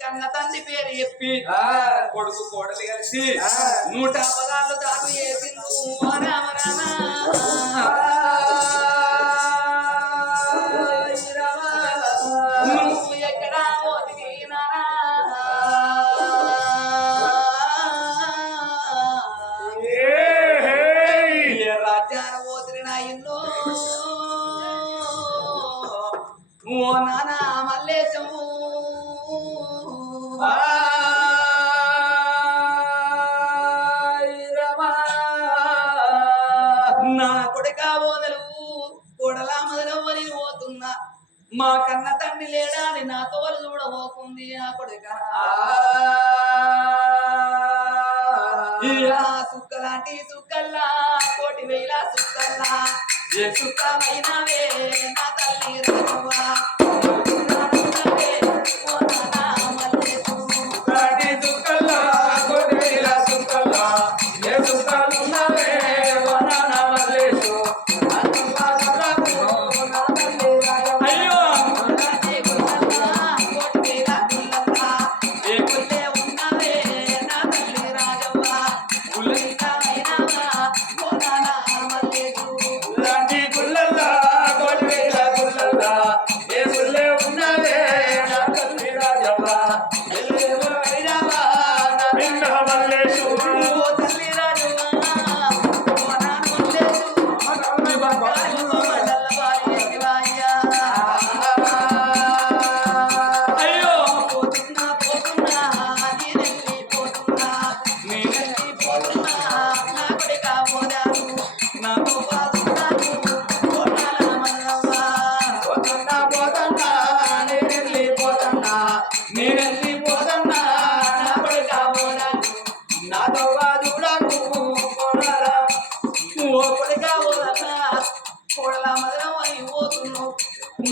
కన్న తండ్రి పేరు చెప్పి కొడుకు కోడలు కలిసి 100 పదాలు దాటు చేసిండు రామ రామ నువ్వు ఎక్కడా ఒదిగినా రాజ్యాన ఓదిరినా ఇల్లు ఓ నాన్న మల్లేశము నా కొడుక ఓదలు కొడలా మొదలవ్వని పోతున్నా మా కన్న తండ్రి లేడా అని నా తోలు చూడబోకుంది ఆ కొడుక సుక్కలాంటి సుక్కల్లా 1,000 సుక్కల్లా ఏ సుక్కమైనవే నా తల్లి రాజవ్వా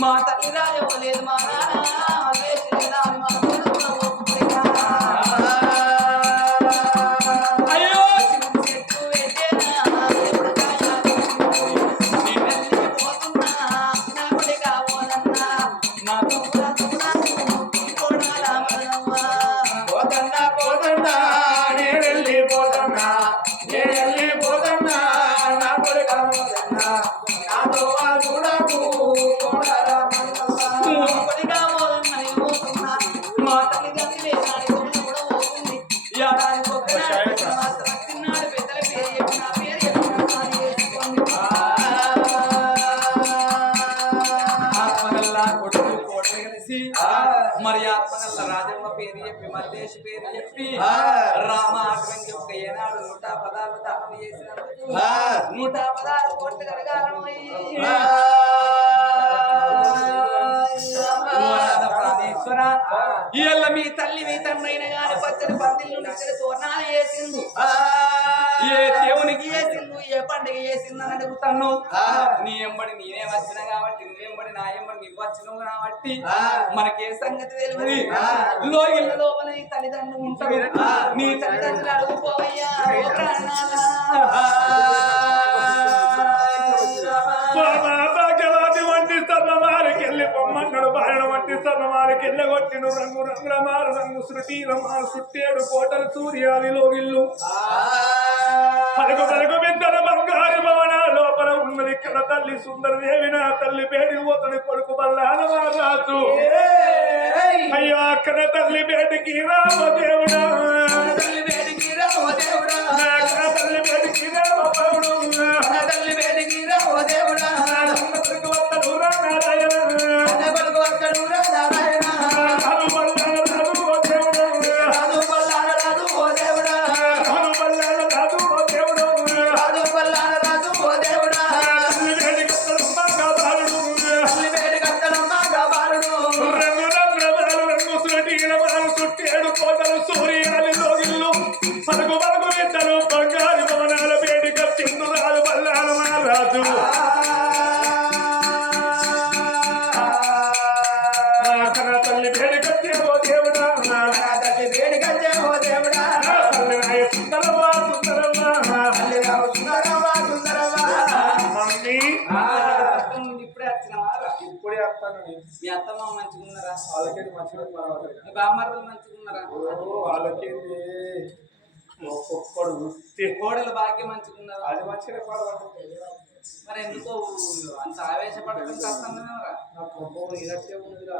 మా తల్లి రాజవ్వలేదు మా అయ్యో చెట్టు పెట్టేనా పోతున్నా నా కొడుక పోదన్నా నా పోదన్నా వెళ్ళిపోతున్నా నా కొడుక పోదన్నా నాతో చూడకు మా తల్లిదండ్రులే కూడా పోతుంది ఏడాది తిన్నాడు పెద్దల పేరు చెప్పిన పేరు ఆత్మగల్లా కొడుకు కోటలు కలిసి మరి ఆత్మగల్ల రాజమ్మ పేరు చెప్పి మల్లేష్ పేరు చెప్పి రామ అటువంటి ఒక ఏనాడు 100 పదాలు దానం చేసినందుకు 100 పదాలు కోట్లు కలగాలను ఇళ్ళ మీ తల్లి మీ తండ్రైన గాని పచ్చని పందిళ్ళు నిచ్చిన తోరణాలు వేసిండు ఏ దేవునికి వేసిండు ఏ పండుగ వేసిండు అని అడుగుతాను నీ ఎంబడి నేనే వచ్చిన కాబట్టి నువ్వెంబడి నా ఎంబడి నీకు వచ్చినావు కాబట్టి మనకే సంగతి తెలియదు లోగిళ్ళ లోపల నీ తల్లిదండ్రులు ఉంటారు నీ తల్లిదండ్రులు అడుగుపోవయ్యా పొమ్మన్నాడు బారణ వంటి సన్నమాలకెళ్ళ కొట్టిను రంగు రంగుల మారు రంగు శృతి రమారు సుట్టేడు కోటలు సూర్యాదిలో ఇల్లు పలుకు పలుకు బిడ్డల బంగారు భవన లోపల ఉన్నది ఇక్కడ తల్లి సుందరదేవి నా తల్లి పేరు పోతని కొడుకు బల్లానరాజు అయ్యో అక్కడ తల్లి బేటికి రామ దేవుడా తల్లి బేటికి రామ దేవుడా తల్లి బేటికి రామ దేవుడు తల్లి బేటికి రామ దేవుడా వస్తాను మీ అత్తమ్మ మంచిగా ఉన్నారా? వాళ్ళకేది మంచిగా మీ బామ్మర్దలు మంచిగా ఉన్నారా? వాళ్ళకేది ఒక్కొక్కడు కోడలు భాగ్యం మంచిగా ఉన్నారా? అది మంచిగా మరి ఎందుకో అంత ఆవేశపడటం కష్టమేమరా? ఉందిరా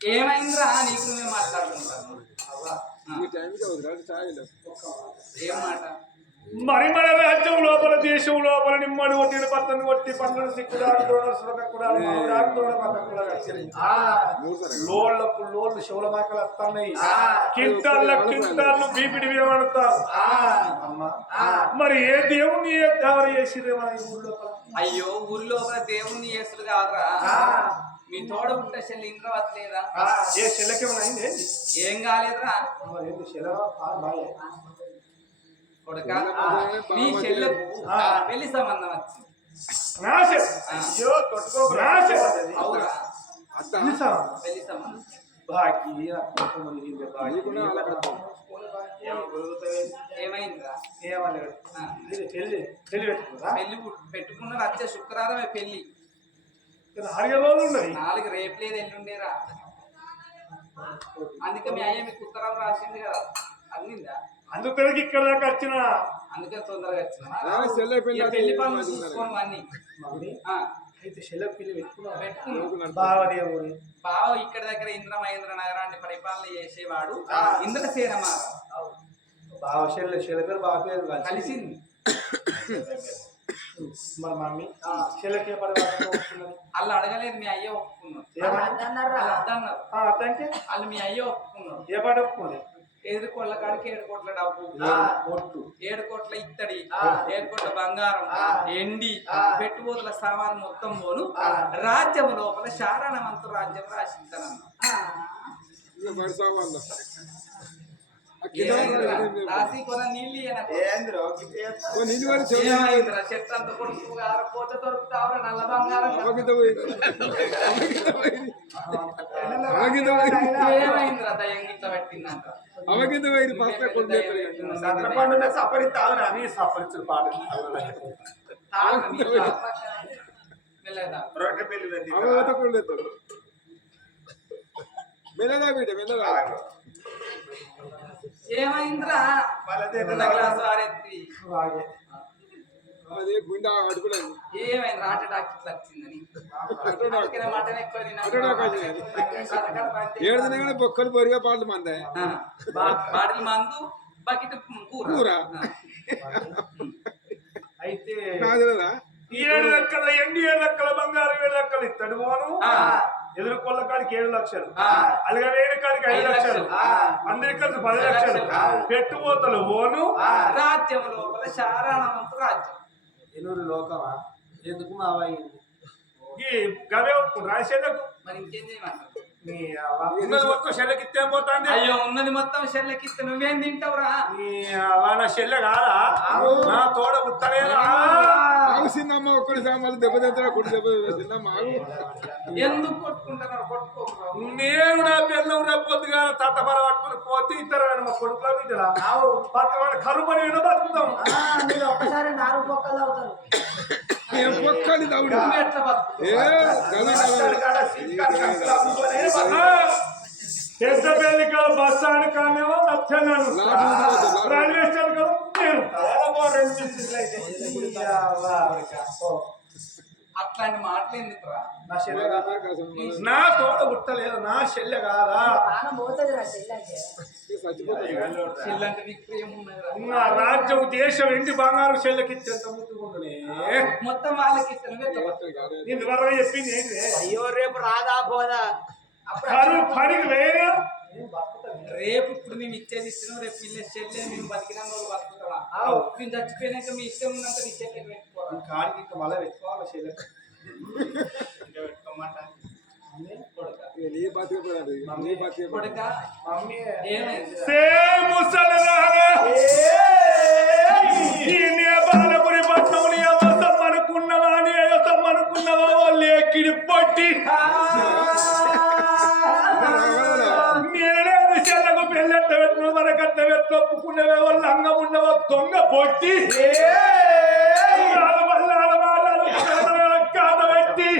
ఏమైందిరా? నీకు నువ్వే మాట్లాడుకుంటాను. ఏం మాట? మరి మన రాజ్యం లోపల దేశం లోపల నిమ్మడి కొట్టిన పత్తను కొట్టి పన్నులు సిక్కుడాలు లోళ్ళకు లోళ్ళు శివుల మాకలు వస్తున్నాయి. కింటాళ్ళు బీపిడి వేమడతారు. మరి ఏ దేవుణ్ణి ఏ దేవర చేసిరే మన ఊరు లోపల? అయ్యో ఊరి లోపల దేవుణ్ణి చేసుడు కాదురా. మీ తోడ ఉంటే చెల్లి ఇంద్రవతి లేదా? ఏ చెల్లకేమైనా అయింది? ఏం కాలేదురా. కొడుక నీ చెల్లెకు పెళ్లి సంబంధం వచ్చింది. అవురా పెళ్లి సంబంధం ఏమైందిరా? పెళ్లి పెట్టుకున్నారు. వచ్చే శుక్రవారమే పెళ్లి. 4 రోజులు ఉన్నాయి. 4 రేపు లేదు ఎల్లుండేరా. అందుకే మీ అయ్య మీకు ఉత్తరం రాసింది కదా, అందిందా? అందుకని ఇక్కడ దాకా వచ్చిన. అందుకే తొందరగా వచ్చిన పెళ్లి పనులు చూసుకోను అన్ని. అయితే సెలవు పిల్లి పెట్టుకున్నాడు బావదేవుడు. బావ ఇక్కడ దగ్గర ఇంద్ర మహేంద్ర నగరాన్ని పరిపాలన చేసేవాడు ఇంద్రసేన మహారాజు. బావ పేరు బావ పేరు కలిసింది. మరి మమ్మీ చెల్లెకి వాళ్ళు అడగలేదు, మీ అయ్య ఒప్పుకున్నాడు. వాళ్ళు మీ అయ్య ఒప్పుకున్నాడు. ఏ పాట ఒప్పుకోండి? 7 కోట్ల కాడికి 7 కోట్ల డబ్బు, 7 కోట్ల ఇత్తడి, 7 కోట్ల బంగారం, ఎండి, పెట్టుబడుల సామాను మొత్తం పోను రాజ్యం లోపల శారణవంతు రాజ్యం రాసిస్తానన్న. రాసి కొన నీళ్ళు చెట్టు అంత కొడుకు పోత దొరుకుతావు నల్ల బంగారం. ఏమైందిరా దయ్యం గిట్ల పెట్టిందంట. ఏమైందిరా? గ్లాస్ వారెత్తి గుండె అడుగులేదు. ఏమైంది? హార్ట్ అటాక్ ఇట్లా వచ్చిందని మటన్ ఎక్కువ 7 దిన బొక్కలు బొరిగా పాటలు మందే బాటిల్ మందు బకెట్ కూర. అయితే 7 లెక్కల ఎండి 7 లెక్కల బంగారం 7 లెక్కలు ఇస్తాడు పోను. ఎదురు కొల్ల కాడికి 7 లక్షలు, అలగా వేడి కాడికి 5 లక్షలు, అందరికి కలిసి 10 లక్షలు పెట్టుబోతలు పోను. రాజ్యం లోపల శారణవంతు రాజ్యం. ఎనూరు లోకమా ఎందుకు మావాయి గవే రాసేటకు మరి ఇంకేం చేయమంటారు? మొత్తం చెల్లెకిత్తే పోతాంది. అయ్యో ఉన్నది మొత్తం చెల్లెకిస్తే నువ్వేం తింటావురా? నా చెల్లె కాదా? నా తోడ ఉత్తరేదా? సిన్నమ్మ ఒక్కడి సామాన్లు దెబ్బ తెస్తారా? కొట్టి దెబ్బ సిన్నమ్మ ఎందుకు కొట్టుకుంటున్నారు? కొట్టుకోకుండా నేను నా పిల్లలు రేపొద్దుగా తట్టపర పట్టుకుని పోతే ఇద్దరు మా కొడుకులో బిడ్డలా కరువు పని బతుకుతాం. ఒకసారి 4 బొక్కలు అవుతారు. పొక్కలు తవుడు పెద్ద పెళ్లి కాదు బస్ స్టాండ్ కానేమో నచ్చాను. రైల్వే స్టేషన్ కాదు అట్లాంటి మాటలు ఎందుకురా? నా చెల్లె కాదా? నా తోడ గుట్టలేదు. నా చెల్లె కాదా? నా రాజ్యం దేశం ఇంటి బంగారు చెల్లెకిచ్చేంత ముట్టుకుంటునే మొత్తం వాళ్ళకి నేను త్వరగా చెప్పింది ఏంటి? అయ్యో రేపు రాదా పోదా పనికి వేరే రేపు ఇప్పుడు మేము ఇచ్చేది ఇస్తున్నాం. రేపు పిల్ల చెల్లె మేము బతికిన రోజులు బతుకుతావా? మేము చచ్చిపోయినాక మీ ఇష్టం ఉన్నంత నీ చెల్లె పెట్టుకోవాలి. కాడికి ఇంకా మళ్ళీ పెట్టుకోవాలి చెల్లె పెట్టుకోమాట. బాలపురి పట్నం అనుకున్నవా అనుకున్నవా లేకిడి పట్టి నేనేది చెల్లకు పెళ్ళెట్ట పెట్టిన వరకట్ట పెట్టి ఒప్పుకున్నవే వాళ్ళు అంగం ఉన్నవో దొంగ పొట్టి కాత పెట్టి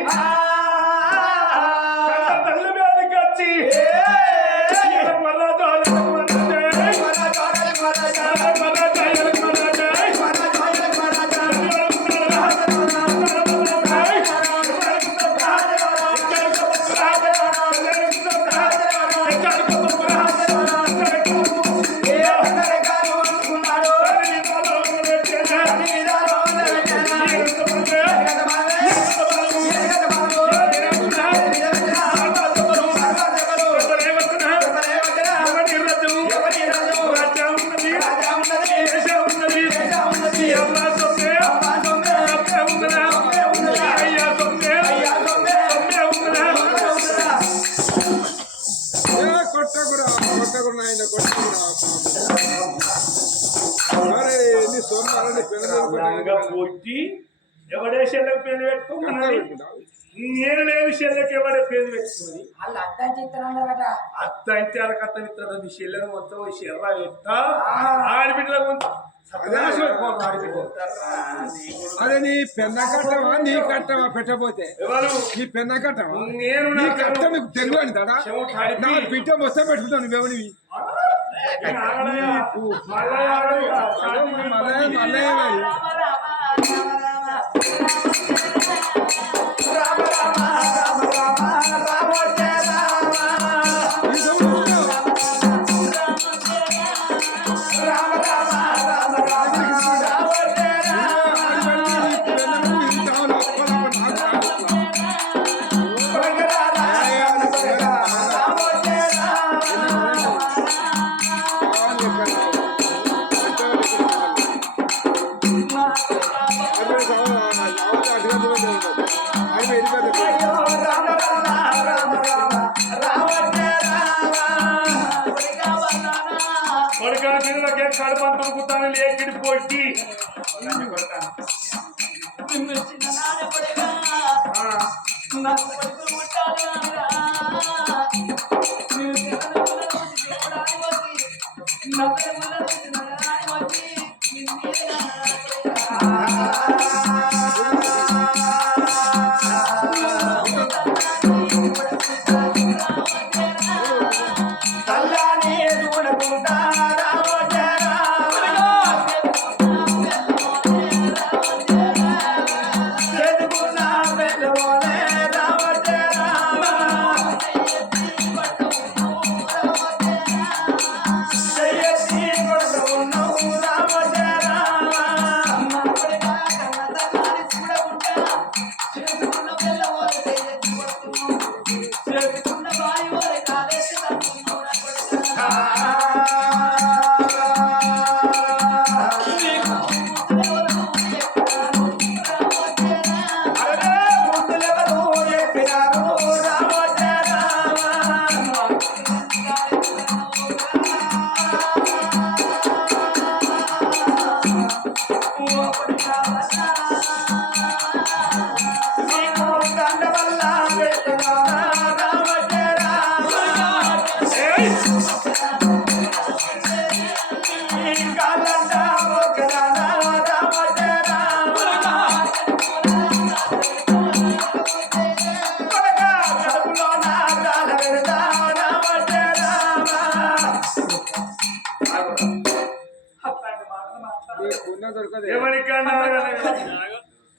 నాయన కొడుకురా అరే నీ సోమవారం లంగా పొట్టి ఎవడే చెల్లెకి పెళ్లి పెట్టుకోమన్నది నేను లేని చెల్లెకి ఎవడే పెళ్లి పెట్టుకున్నది వాళ్ళు అర్థం చిత్రాలట అత్త అంటే అరకత్త ఇస్తాడు నీ చెల్లెని మొత్తం చెర్ర పెట్టా ఆడబిడ్డలకు అరే నీ పెన్న కట్టమా నీ కట్టమా పెట్టబోతే ఎవరు నీ పెన్న కట్టమా నేను నీ కట్ట నీకు తెలుగు అంటాడా నా బిడ్డ మొత్తం పెట్టుకుంటాను నువ్వెవనివి మల్లయ్య కడపంతులు కుట్టాను లేకిడి పోటీ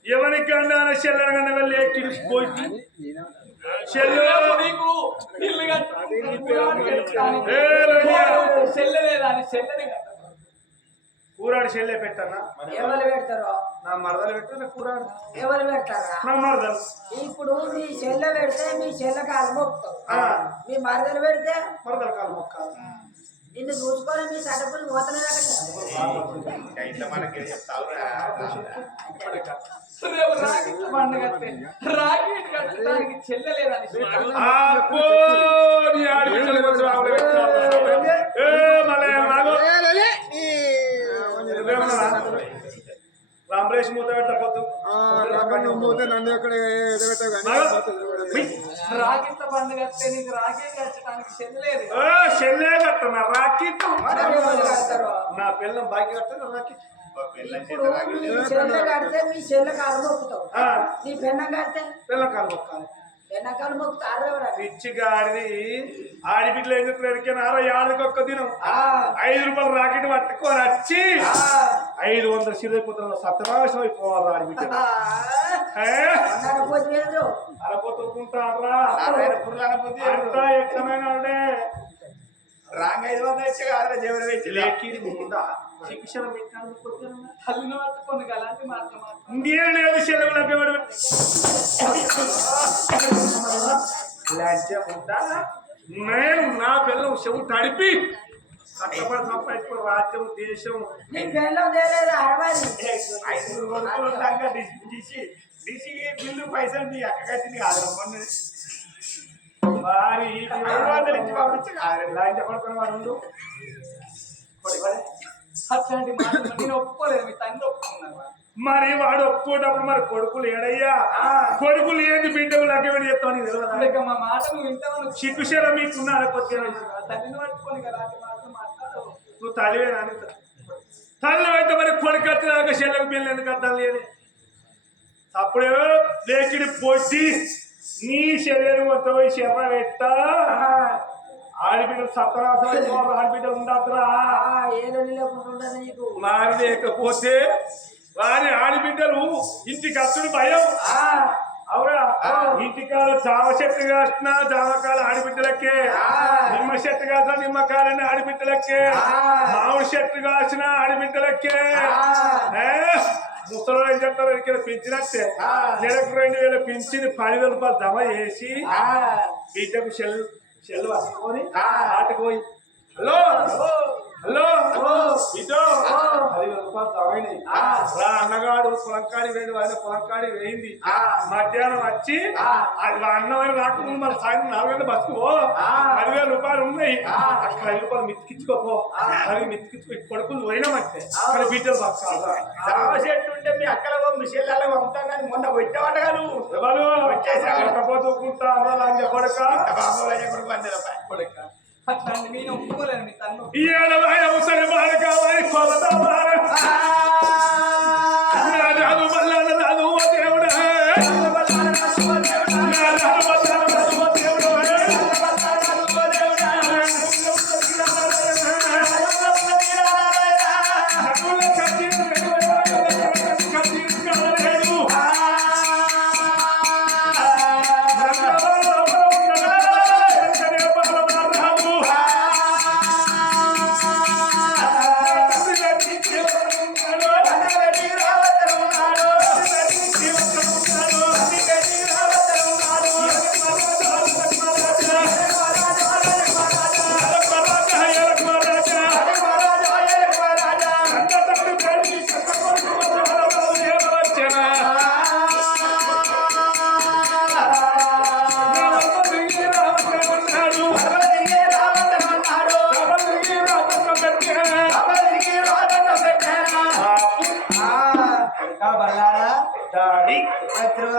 ఎవరికన్నా చెల్లెనగా వెళ్ళి ఎక్కిడి పోటీ కూరాడు చెల్లె పెట్టానా ఎవరు పెడతారో నా మరదలు పెట్టా కూరాడు ఎవరు పెడతారా నా మరదలు ఇప్పుడు మీ చెల్ల పెడితే మీ చెల్ల కాలు మొక్కుతావు మీ మరదలు పెడితే మరదలు కాలు మొక్కాలి నిన్ను చూసుకొని మీ సడపులు పోతలేదు చెల్లలేదని రామరేష్ మూత పెట్టకపోతు పోతే నన్ను ఎక్కడ రాకెట్ల పండుగ నీకు రాకెట్ కట్టడానికి చెల్లలేదు చెల్లే కట్టనా రాకెట్ నా పిల్లం బాకి కట్టా రాకెట్ ఇప్పుడు మీ చెల్ల కడితే మీ చెల్ల కాలు మొక్కుతావు నీ పెన్నం కడితే పిల్లం కాలు మొక్కాలి వెనకాల మొక్కుతారు పిచ్చి గాడిది ఆడిపిట్లు ఎందుకు ఎరికినారో ఏళ్ళకి ఒక్క దినం 5 రూపాయలు రాకెట్ పట్టుకొని వచ్చి 500 సిరైపోతున్న సత్యనాశం అయిపోవాలి ఆడిపిట్ట అలపోతుకుంటారా అంతా ఎక్కడైనా ఉండే రాంగ్ 500 ఇచ్చే కాదు జీవన పెట్టి లేకిడి ముందా శిక్షణ పెట్టాను తల్లిని పట్టుకొని అలాంటి మాత్రం ఇండియన్ లేదు సెలవులకు ఎవడు లంచం ఉందా నేను నా పిల్లలు చెవు తడిపి కష్టపడి సంపాదించుకో రాజ్యం దేశం నీ పిల్లలు తెలియదు 60 డిసి బిల్లు పైసలు మీ అక్క కట్టింది కాదు మరి 200 ఇచ్చి పంపించి లాంటి కొడుకుని వాడు ఉండు. అట్లాంటి మాటలు నేను ఒప్పుకోలేదు, మీ తండ్రి ఒప్పుకున్నాను. మరి వాడు ఒప్పుకోటప్పుడు మరి కొడుకులు ఏడయ్యా, కొడుకులు ఏంది బిడ్డలు లగ్గమని చెప్తావు నీకు తెలియదా? ఇక మా మాట నువ్వు వింటావు. సిగ్గుశర మీకున్నారా కొద్దిగా? తల్లిని పట్టుకొని కదా అలాంటి మాటలు మాట్లాడవు. నువ్వు తల్లివేనా? తల్లి అయితే మరి కొడుకు వచ్చినాక చెల్లెకు పిల్లలు ఎందుకు అర్థం లేదు? అప్పుడే లేకిడి పొట్టి నీ శరీరం మొత్తం శర్ర పెట్టా ఆడబిడ్డ సత్తరాసం ఆడబిడ్డ ఉండదురా. మరి లేకపోతే వారి ఆడబిడ్డలు ఇంటికి అచ్చుడు భయం. అవునా? ఇంటికాల జామ చెట్టు కాసిన జామకాల ఆడబిడ్డలకే, నిమ్మ చెట్టు కాసిన నిమ్మకాయలని ఆడబిడ్డలకే, మామిడి చెట్టు కాసిన ఆడబిడ్డలకే. ముసలో ఏం చెప్తారు? ఇక్కడ పెంచినట్టే నెలకు 2000 పెంచి 10,000 రూపాయలు జమ చేసి బిడ్డకు చెల్లు పట్టుకొని ఆటకు పోయి హలో హలో బిడ్డో 10,000 రూపాయలు జమైనాయి రా అన్నగాడు పొలంకాడి వేడి వాళ్ళ పొలంకాడి వేయింది. మధ్యాహ్నం వచ్చి అన్నమైన రాకముందు మన సాయంత్రం 4 గంటల బతుకు 10,000 రూపాయలు ఉన్నాయి. అక్కడ 5 రూపాయలు మితికించుకోపో. అవి మితికించుకో కొడుకులు పోయినామంటే అక్కడ బిడ్డలు బతకాలి. జామ చెట్టు ఉంటే మీ అక్కల మీ చెల్లెల పంపుతాం కానీ మొన్న పెట్టేవాటగాను పోతుకుంటా లంజ కొడక కొడుక అట్లాంటి నేను ఒప్పుకోలేను, మీ తన్ను. ముసలి బాధ కావాలి కొలత రాదు మల్లాల రాదు ఓ దేవుడా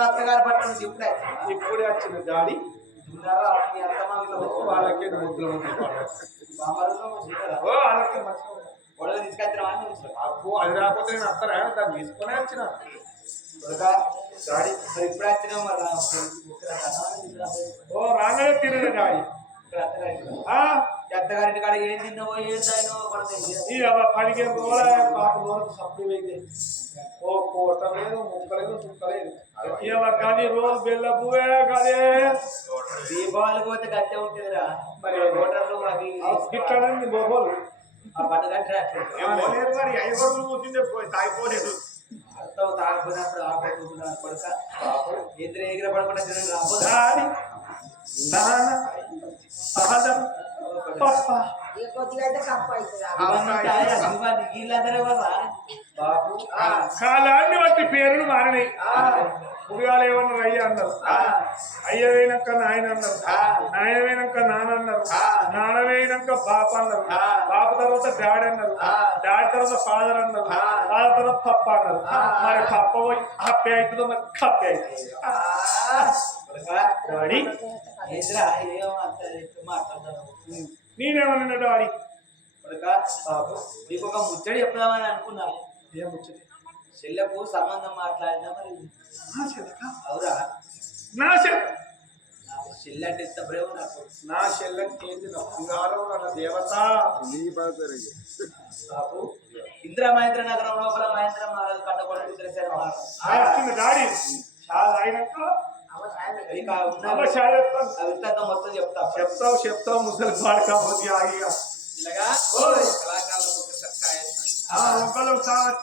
అత్తగారు పట్టణం ఇప్పుడే వచ్చిన దాడి వాళ్ళకే ముద్దులు అప్పు అది రాకపోతే నేను వస్తారా? దాన్ని తీసుకునే వచ్చిన దాడి ఇప్పుడు వచ్చినా ఓ రాగానే తిరిగి దాడి అత్తగారింటి కాడ ఏం తిన్నావో ఏం తాయినో ఈ 15 రోజుల పాప రోజు సప్లై అయింది. ఓ కోట లేదు, ముక్క లేదు, చుక్క లేదు. కానీ రోజు బెల్ల పువ్వే కదే దీపావళికి పోతే గట్టే ఉంటుందిరా. మరి హోటళ్ళు అవి గిట్లండి బోబోలు ఆ పట్టుకంటే మరి 5 రోజులు కూర్చుంటే తాగిపోలేదు. అర్థం తాగిపోయినప్పుడు ఆపడుతున్నారు కొడుక ఇద్దరు ఎగిర పడకుండా తినండి రాబోదు. సహజం పప్ప కాలాన్ని బట్టి పేర్లు మారినాయి. పురుగాలు ఏమన్నారు? అయ్య అన్నారు. అయ్య వేయినాక నాయన అన్నారు. నాయన వేయినాక నాన్న అన్నారు. నాన్న వేయినాక బాప అన్నారు. బాప తర్వాత డాడీ అన్నారు. డాడీ తర్వాత ఫాదర్ అన్నారు. ఫాదర్ తర్వాత పప్ప అన్నారు. మరి పప్ప పోయి హప్పే అవుతుందో మరి కప్పే అవుతుంది. డాడీ నేనేమన్నా డాడీ నీకు ఒక ముచ్చడి చెప్దామని అనుకున్నాను. ఏం ముచ్చటి? చెల్లెకు సంబంధం మాట్లాడినా మరి అవురా? నా చెల్ల చెల్లి అంటే ఎంత ప్రేమ నాకు. నా చెల్లెకి ఏంది? నా బంగారం, నా దేవత. బాబు ఇందిరా మహేంద్ర నగరం లోపల మహేంద్ర మహారాజు కట్టబడి వచ్చిన డాడీ చాలా అయినాక మొత్తం చెప్తావు ముసలి పాడు కాబట్టి ఆగిగా ఇలాగా కళాకారులకు